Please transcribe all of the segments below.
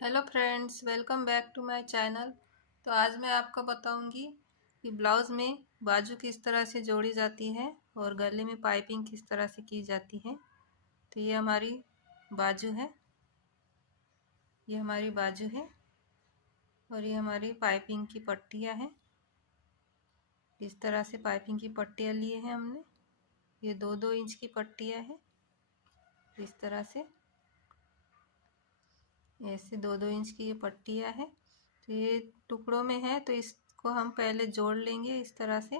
Hello friends, welcome back to my channel. तो आज मैं आपको बताऊंगी कि ब्लाउज़ में बाजू किस तरह से जोड़ी जाती है और गले में पाइपिंग किस तरह से की जाती है। तो ये हमारी बाजू है, ये हमारी बाजू है और ये हमारी पाइपिंग की पट्टियाँ हैं। इस तरह से पाइपिंग की पट्टियाँ लिए हैं हमने। ये 2-2 इंच की पट्टियाँ हैं। इस तरह से ऐसे 2-2 इंच की ये पट्टियाँ हैं। तो ये टुकड़ों में है, तो इसको हम पहले जोड़ लेंगे। इस तरह से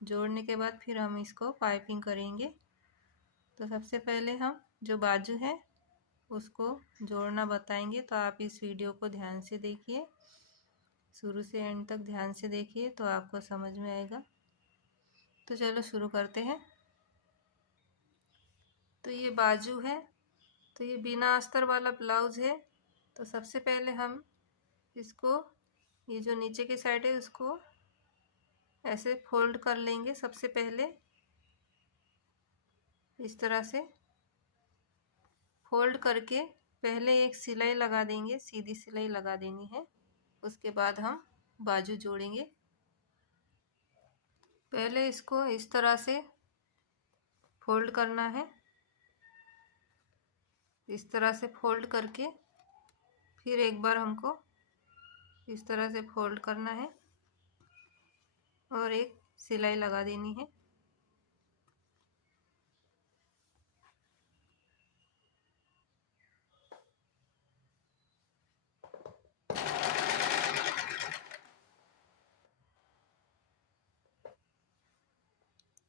जोड़ने के बाद फिर हम इसको पाइपिंग करेंगे। तो सबसे पहले हम जो बाजू है उसको जोड़ना बताएंगे, तो आप इस वीडियो को ध्यान से देखिए, शुरू से एंड तक ध्यान से देखिए तो आपको समझ में आएगा। तो चलो शुरू करते हैं। तो ये बाजू है, तो ये बिना अस्तर वाला ब्लाउज है। तो सबसे पहले हम इसको, ये जो नीचे की साइड है उसको ऐसे फोल्ड कर लेंगे। सबसे पहले इस तरह से फोल्ड करके पहले एक सिलाई लगा देंगे, सीधी सिलाई लगा देनी है। उसके बाद हम बाजू जोड़ेंगे। पहले इसको इस तरह से फोल्ड करना है। इस तरह से फोल्ड करके फिर एक बार हमको इस तरह से फोल्ड करना है और एक सिलाई लगा देनी है।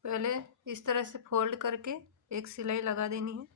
पहले इस तरह से फोल्ड करके एक सिलाई लगा देनी है।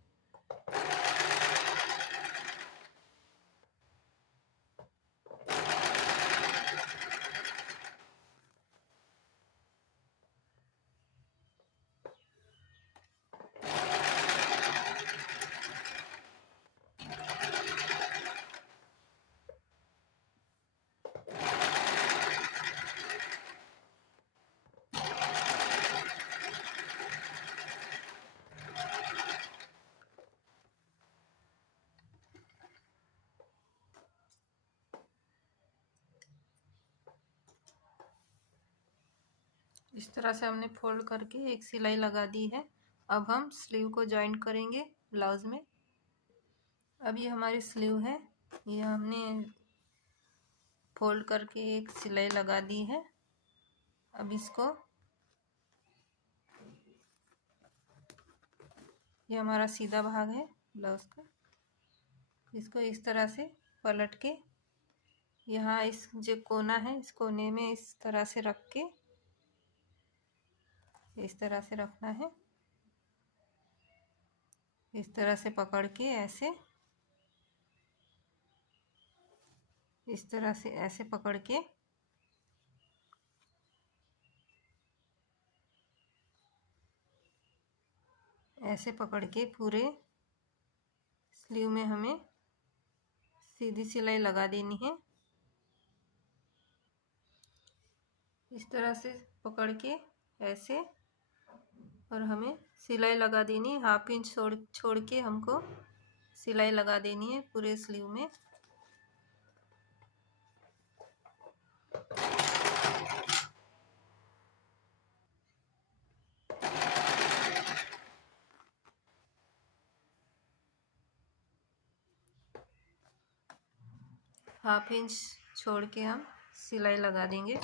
इस तरह से हमने फोल्ड करके एक सिलाई लगा दी है। अब हम स्लीव को जॉइन करेंगे ब्लाउज में। अब ये हमारी स्लीव है, ये हमने फोल्ड करके एक सिलाई लगा दी है। अब इसको, ये हमारा सीधा भाग है ब्लाउज का, इसको इस तरह से पलट के यहाँ इस जो कोना है इस कोने में इस तरह से रख के इस तरह से रखना है। इस तरह से पकड़ के ऐसे, इस तरह से ऐसे पकड़ के ऐसे पकड़ के पूरे स्लीव में हमें सीधी सिलाई लगा देनी है। इस तरह से पकड़ के ऐसे, और हमें सिलाई लगा देनी है। 1/2 इंच छोड़ के हमको सिलाई लगा देनी है पूरे स्लीव में। हाफ इंच छोड़ के हम सिलाई लगा देंगे।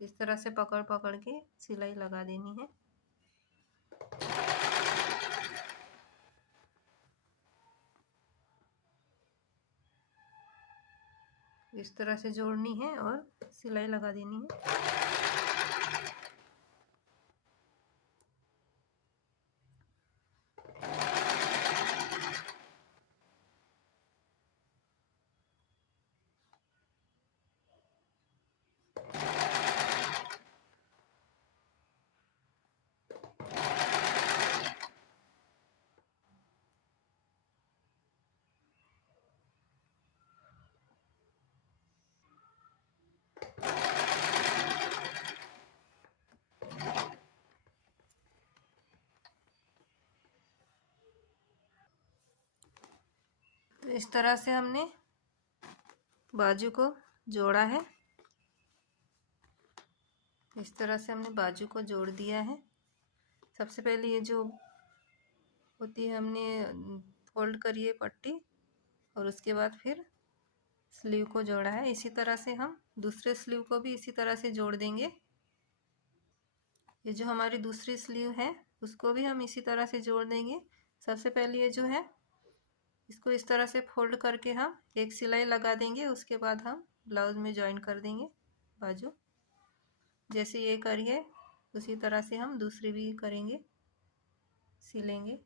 इस तरह से पकड़ पकड़ के सिलाई लगा देनी है। इस तरह से जोड़नी है और सिलाई लगा देनी है। इस तरह से हमने बाजू को जोड़ा है। इस तरह से हमने बाजू को जोड़ दिया है। सबसे पहले ये जो होती है हमने फोल्ड करी है पट्टी, और उसके बाद फिर स्लीव को जोड़ा है। इसी तरह से हम दूसरे स्लीव को भी इसी तरह से जोड़ देंगे। ये जो हमारी दूसरी स्लीव है उसको भी हम इसी तरह से जोड़ देंगे। सबसे पहले ये जो है इसको इस तरह से फोल्ड करके हम एक सिलाई लगा देंगे। उसके बाद हम ब्लाउज में ज्वाइन कर देंगे बाजू। जैसे ये करिए उसी तरह से हम दूसरी भी करेंगे, सिलेंगे।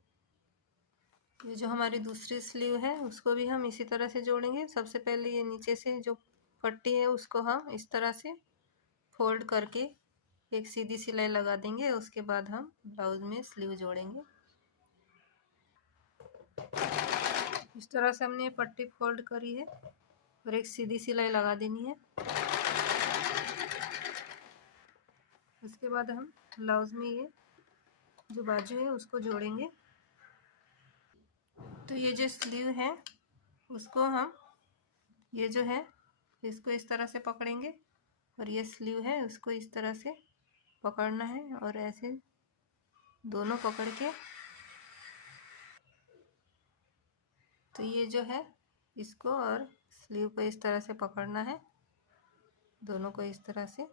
ये जो हमारी दूसरी स्लीव है उसको भी हम इसी तरह से जोड़ेंगे। सबसे पहले ये नीचे से जो पट्टी है उसको हम इस तरह से फोल्ड करके एक सीधी सिलाई लगा देंगे। उसके बाद हम ब्लाउज में स्लीव जोड़ेंगे। इस तरह से हमने ये पट्टी फोल्ड करी है और एक सीधी सिलाई लगा देनी है। उसके बाद हम ब्लाउज में ये जो बाजू है उसको जोड़ेंगे। तो ये जो स्लीव है उसको हम ये जो है इसको इस तरह से पकड़ेंगे, और ये स्लीव है उसको इस तरह से पकड़ना है, और ऐसे दोनों पकड़ के तो ये जो है इसको और स्लीव को इस तरह से पकड़ना है। दोनों को इस तरह से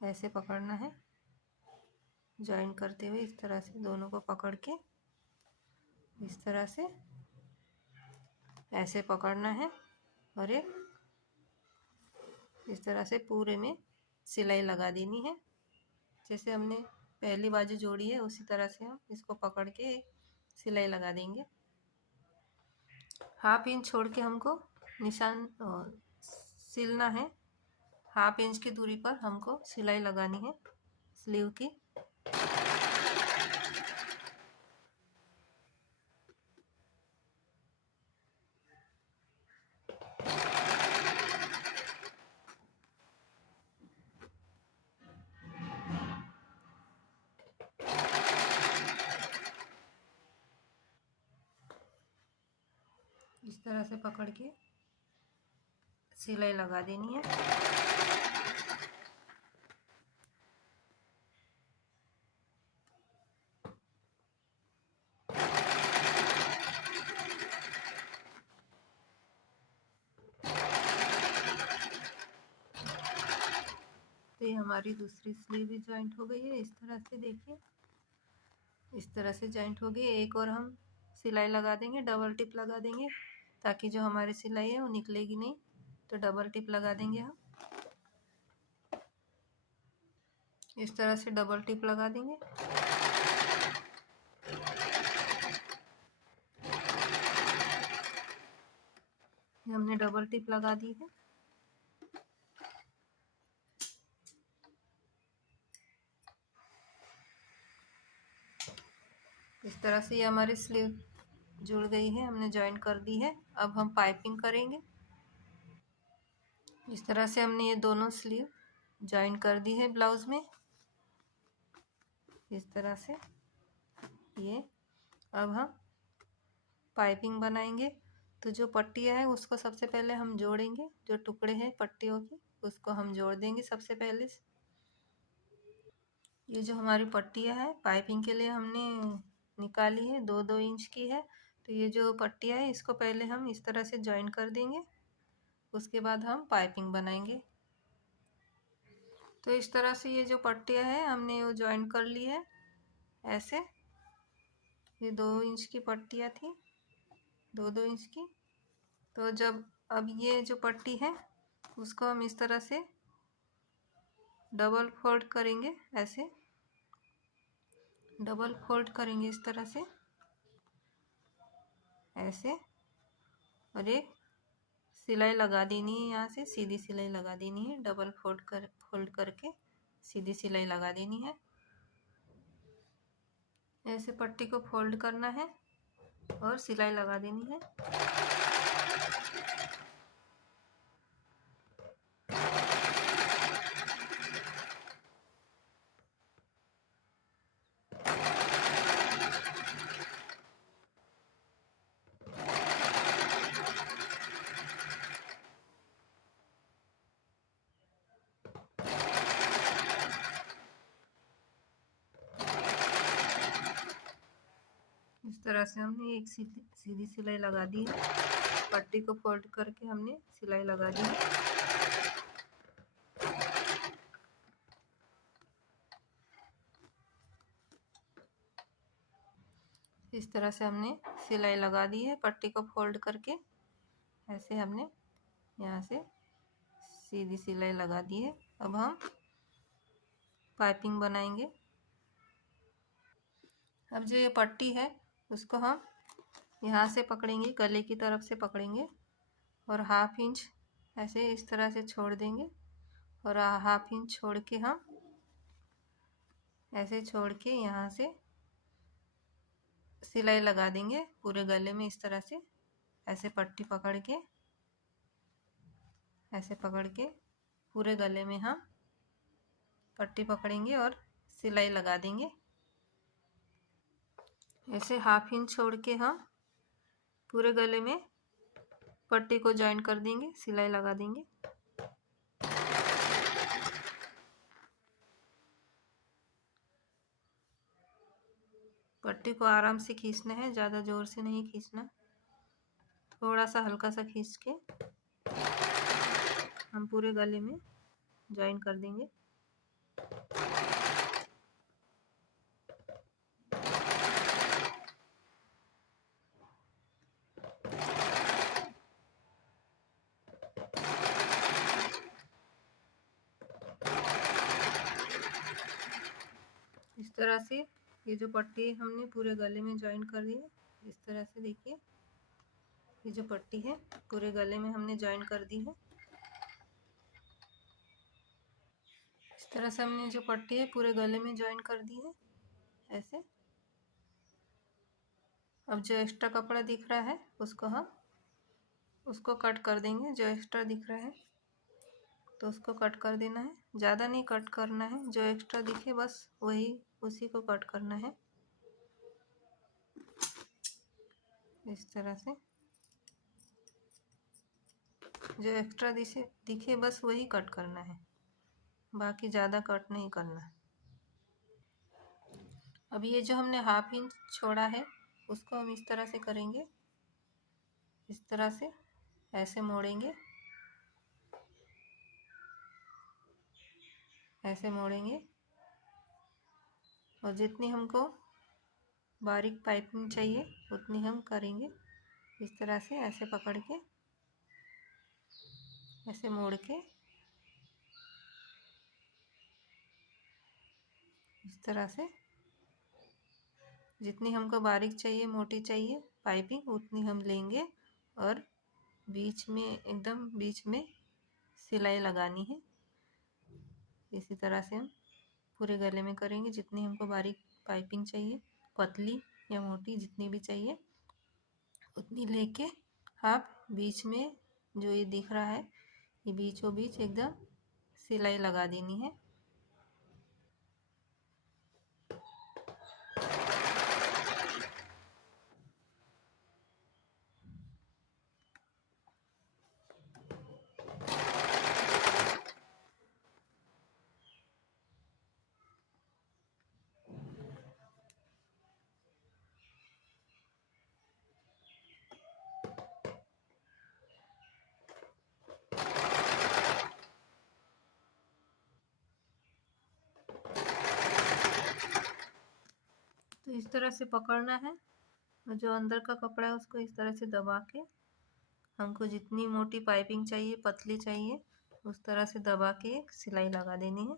ऐसे पकड़ना है, ज्वाइन करते हुए इस तरह से दोनों को पकड़ के इस तरह से ऐसे पकड़ना है, और एक इस तरह से पूरे में सिलाई लगा देनी है। जैसे हमने पहली बाजू जोड़ी है उसी तरह से हम इसको पकड़ के सिलाई लगा देंगे। हाफ इंच छोड़ के हमको निशान सिलना है। हाफ इंच की दूरी पर हमको सिलाई लगानी है स्लीव की। इस तरह से पकड़ के सिलाई लगा देनी है। तो ये हमारी दूसरी स्लीव भी जॉइंट हो गई है। इस तरह से देखिए, इस तरह से जॉइंट हो गई। एक और हम सिलाई लगा देंगे, डबल टिप लगा देंगे, ताकि जो हमारी सिलाई है वो निकलेगी नहीं। तो डबल टिप लगा देंगे हम, इस तरह से डबल टिप लगा देंगे। हमने डबल टिप लगा दी है। इस तरह से ये हमारी स्लीव जुड़ गई है, हमने ज्वाइन कर दी है। अब हम पाइपिंग करेंगे। इस तरह से हमने ये दोनों स्लीव ज्वाइन कर दी है ब्लाउज में, इस तरह से। ये अब हम पाइपिंग बनाएंगे। तो जो पट्टियाँ है उसको सबसे पहले हम जोड़ेंगे। जो टुकड़े हैं पट्टियों के उसको हम जोड़ देंगे सबसे पहले। ये जो हमारी पट्टियाँ है पाइपिंग के लिए हमने निकाली है, 2-2 इंच की है। तो ये जो पट्टियाँ है इसको पहले हम इस तरह से ज्वाइन कर देंगे। उसके बाद हम पाइपिंग बनाएंगे। तो इस तरह से ये जो पट्टियाँ है हमने वो ज्वाइन कर ली है ऐसे। ये 2 इंच की पट्टियाँ थी, 2-2 इंच की। तो जब अब ये जो पट्टी है उसको हम इस तरह से डबल फोल्ड करेंगे, ऐसे डबल फोल्ड करेंगे इस तरह से ऐसे, और एक सिलाई लगा देनी है। यहाँ से सीधी सिलाई लगा देनी है, डबल फोल्ड करके सीधी सिलाई लगा देनी है। ऐसे पट्टी को फोल्ड करना है और सिलाई लगा देनी है। इस तरह से हमने एक सीधी सिलाई लगा दी है। पट्टी को फोल्ड करके हमने सिलाई लगा दी है। इस तरह से हमने सिलाई लगा दी है पट्टी को फोल्ड करके। ऐसे हमने यहाँ से सीधी सिलाई लगा दी है। अब हम पाइपिंग बनाएंगे। अब जो ये पट्टी है उसको हम यहाँ से पकड़ेंगे, गले की तरफ से पकड़ेंगे और हाफ इंच ऐसे इस तरह से छोड़ देंगे और हाफ इंच छोड़ के हम ऐसे छोड़ के यहाँ से सिलाई लगा देंगे पूरे गले में। इस तरह से ऐसे पट्टी पकड़ के ऐसे पकड़ के पूरे गले में हम पट्टी पकड़ेंगे और सिलाई लगा देंगे। ऐसे हाफ इंच छोड़ के हम पूरे गले में पट्टी को जॉइन कर देंगे, सिलाई लगा देंगे। पट्टी को आराम से खींचना है, ज़्यादा ज़ोर से नहीं खींचना, थोड़ा सा हल्का सा खींच के हम पूरे गले में जॉइन कर देंगे। इस तरह से ये जो पट्टी हमने पूरे गले में जॉइन कर दी है। इस तरह से देखिए ये जो पट्टी है पूरे गले में हमने जॉइन कर दी है। इस तरह से हमने जो पट्टी है पूरे गले में जॉइन कर दी है ऐसे। अब जो एक्स्ट्रा कपड़ा दिख रहा है उसको कट कर देंगे। जो एक्स्ट्रा दिख रहा है तो उसको कट कर देना है, ज़्यादा नहीं कट करना है, जो एक्स्ट्रा दिखे बस वही उसी को कट करना है। इस तरह से जो एक्स्ट्रा दिखे बस वही कट करना है, बाकी ज़्यादा कट नहीं करना। अब ये जो हमने हाफ इंच छोड़ा है उसको हम इस तरह से करेंगे, इस तरह से ऐसे मोड़ेंगे, ऐसे मोड़ेंगे और जितनी हमको बारीक पाइपिंग चाहिए उतनी हम करेंगे। इस तरह से ऐसे पकड़ के ऐसे मोड़ के इस तरह से जितनी हमको बारीक चाहिए मोटी चाहिए पाइपिंग उतनी हम लेंगे और बीच में एकदम बीच में सिलाई लगानी है। इसी तरह से हम पूरे गले में करेंगे। जितनी हमको बारीक पाइपिंग चाहिए, पतली या मोटी जितनी भी चाहिए उतनी लेके आप बीच में जो ये दिख रहा है ये बीचों बीच एकदम सिलाई लगा देनी है। तो इस तरह से पकड़ना है और जो अंदर का कपड़ा है उसको इस तरह से दबा के हमको जितनी मोटी पाइपिंग चाहिए पतली चाहिए उस तरह से दबा के सिलाई लगा देनी है।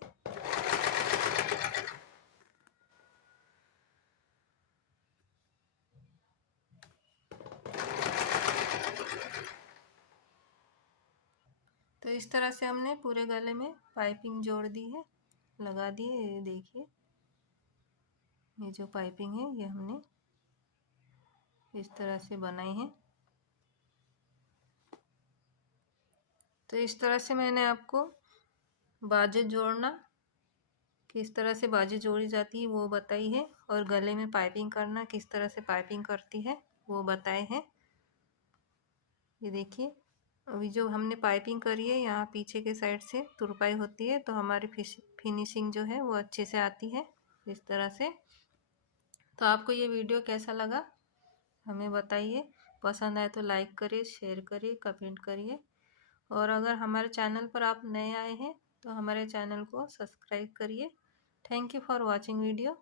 तो इस तरह से हमने पूरे गले में पाइपिंग जोड़ दी है, लगा दी है। ये देखिए ये जो पाइपिंग है ये हमने इस तरह से बनाई है। तो इस तरह से मैंने आपको बाजू जोड़ना किस तरह से बाजू जोड़ी जाती है वो बताई है और गले में पाइपिंग करना किस तरह से पाइपिंग करती है वो बताए हैं। ये देखिए अभी जो हमने पाइपिंग करी है यहाँ पीछे के साइड से तुरपाई होती है तो हमारी फिनिशिंग जो है वो अच्छे से आती है। इस तरह से तो आपको ये वीडियो कैसा लगा हमें बताइए। पसंद आए तो लाइक करिए, शेयर करिए, कमेंट करिए। और अगर हमारे चैनल पर आप नए आए हैं तो हमारे चैनल को सब्सक्राइब करिए। Thank you for watching video.